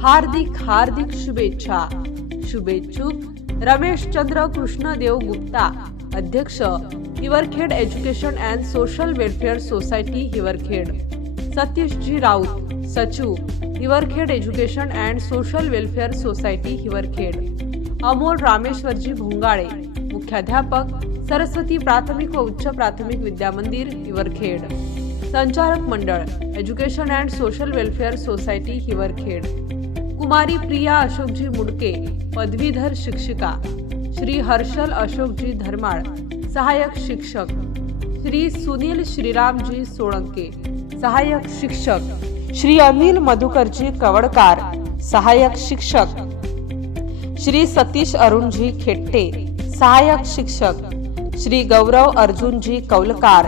हार्दिक हार्दिक शुभेच्छा. शुभेच्छुक रमेशचंद्र कृष्णदेव गुप्ता अध्यक्ष Hiwarkhed education and social welfare society Hiwarkhed. Satishji Raut सचिव Hiwarkhed education and social welfare society Hiwarkhed. Amol Rameshwarji Bhongale मुख्याध्यापक सरस्वती प्राथमिक व उच्च प्राथमिक विद्यामंदिर हिवरखेड. संचालक मंडळ education and social welfare society Hiwarkhed. कुमारी प्रिया अशोकजी मुडके पदवीधर शिक्षिका. श्री हर्षल अशोकजी धर्माळ सहाय्यक शिक्षक. श्री सुनील श्रीरामजी सोळंके सहाय्यक शिक्षक. श्री अनिल मधुकरजी कवडकार सहाय्यक शिक्षक. श्री सतीश अरुणजी खेट्टे सहाय्यक शिक्षक. श्री गौरव अर्जुनजी कौलकार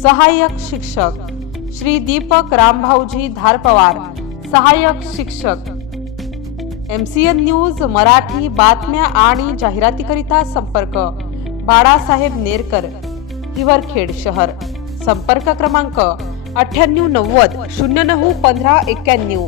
सहाय्यक शिक्षक. श्री दीपक रामभाऊजी धारपवार सहाय्यक शिक्षक. M C N news Marathi बातम्या आणि जाहिरातीकरिता संपर्क. बाळासाहेब नेरकर हिवरखेड शहर. संपर्क क्रमांक अठ्ठ्याण्णव नव्वद शून्य नऊ पंधरा एक्क्याण्णव.